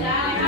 Yeah.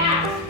Gas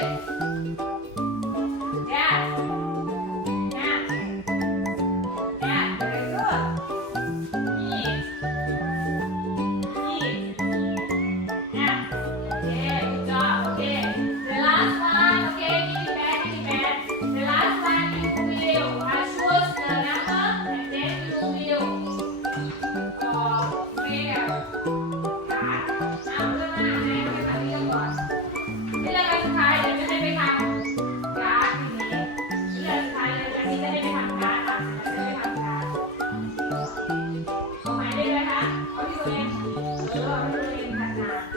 job. นา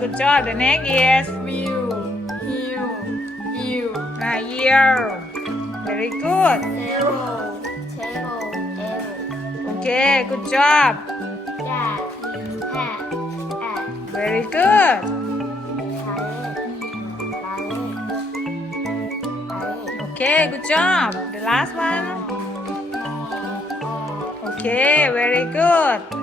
good job. The next is You, you, you. ah, you. Very good. table, table, table. Okay, good job. Cat, cat, cat. Very good. Okay, good job. The last one. Okay, very good.